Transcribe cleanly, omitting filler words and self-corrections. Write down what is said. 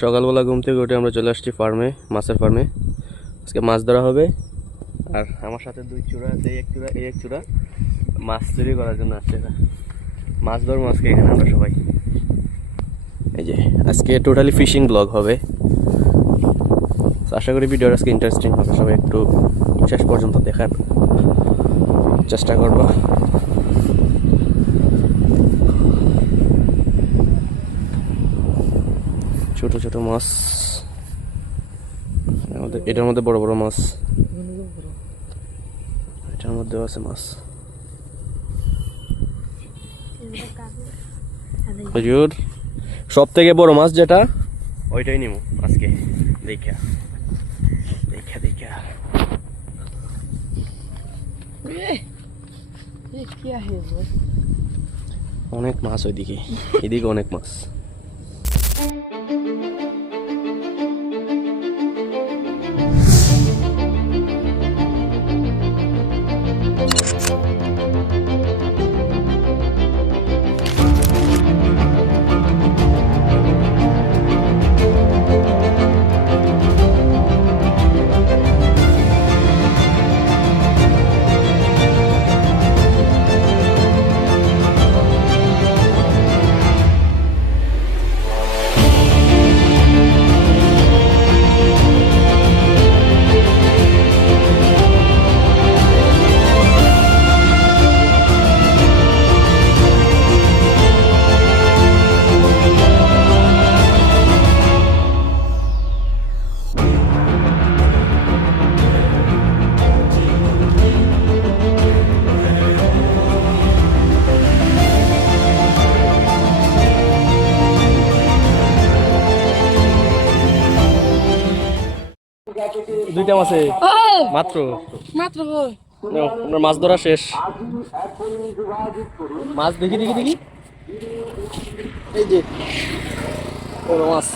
সকালবেলা ঘুম থেকে উঠে আমরা চলে আসছি ফার্মে, মাছের ফার্মে। আজকে মাছ ধরা হবে। আর আমার সাথে দুই চূড়া আছে, এই এক চূড়া মাছ চুরি করার জন্য আসছে। মাছ ধরবো আজকে এখানে আমরা সবাই। এই যে আজকে টোটালি ফিশিং ব্লগ হবে। আশা করি ভিডিওটা আজকে ইন্টারেস্টিং হবে, সবাই একটু শেষ পর্যন্ত দেখার চেষ্টা করবো। ছোট ছোট মাছ, এটার মধ্যে বড় বড় মাছ, এটার মধ্যেও আছে মাছ। হুজুর সব থেকে বড় মাছ যেটা, ওইটাই নিব আজকে। দেখা দেখা দেখা অনেক মাছ ওইদিকে, এদিকে অনেক মাছ। দুইটা মাছে মাত্র মাত্র আপনার মাছ ধরা শেষ। মাছ দেখি দেখি দেখি, এই যে বড় মাছ।